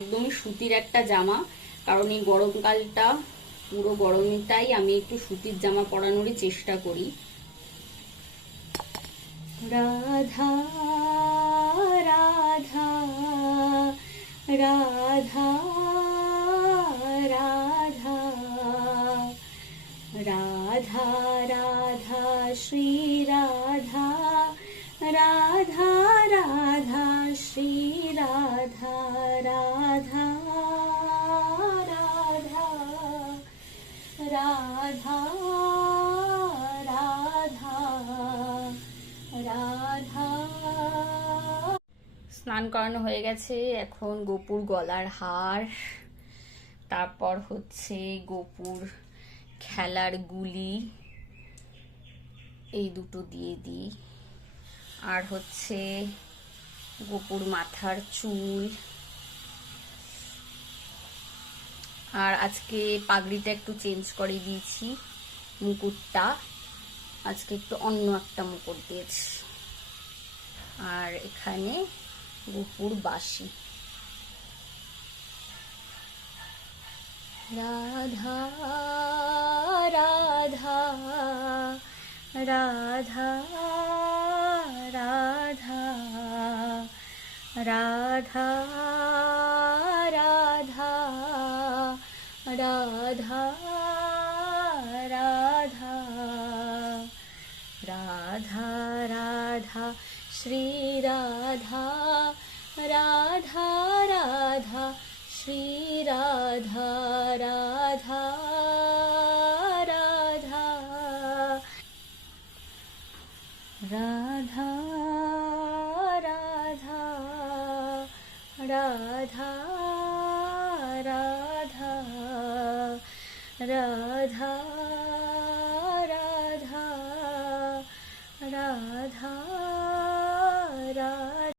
একদমই সুতির একটা জামা, কারণ এই গরমকালটা পুরো গরমটাই আমি একটু সুতির জামা পরানোরই চেষ্টা করি। রাধা রাধা রাধা রাধা রাধা রাধা শ্রী রাধা রাধা রাধা শ্রী রাধা রাধা রাধা রাধা রাধা রাধা। স্নান করানো হয়ে গেছে, এখন গোপুর গলার হার, তারপর হচ্ছে গোপুর খেলার গুলি, এই দুটো দিয়ে দিই। আর হচ্ছে গোপুর মাথার চুল। আর আজকে পাগড়িটা একটু চেঞ্জ করে দিয়েছি, মুকুটটা আজকে একটু অন্য একটা মুকুট দিয়েছি। আর এখানে গোপুর বাঁশি। রাধা রাধা রাধা রাধা রাধা রাধা রাধা রাধা রাধা রাধা শ্রী রাধা রাধা রাধা শ্রী রাধা রাধা রাধা রাধা রাধা রাধা রাধা রাধা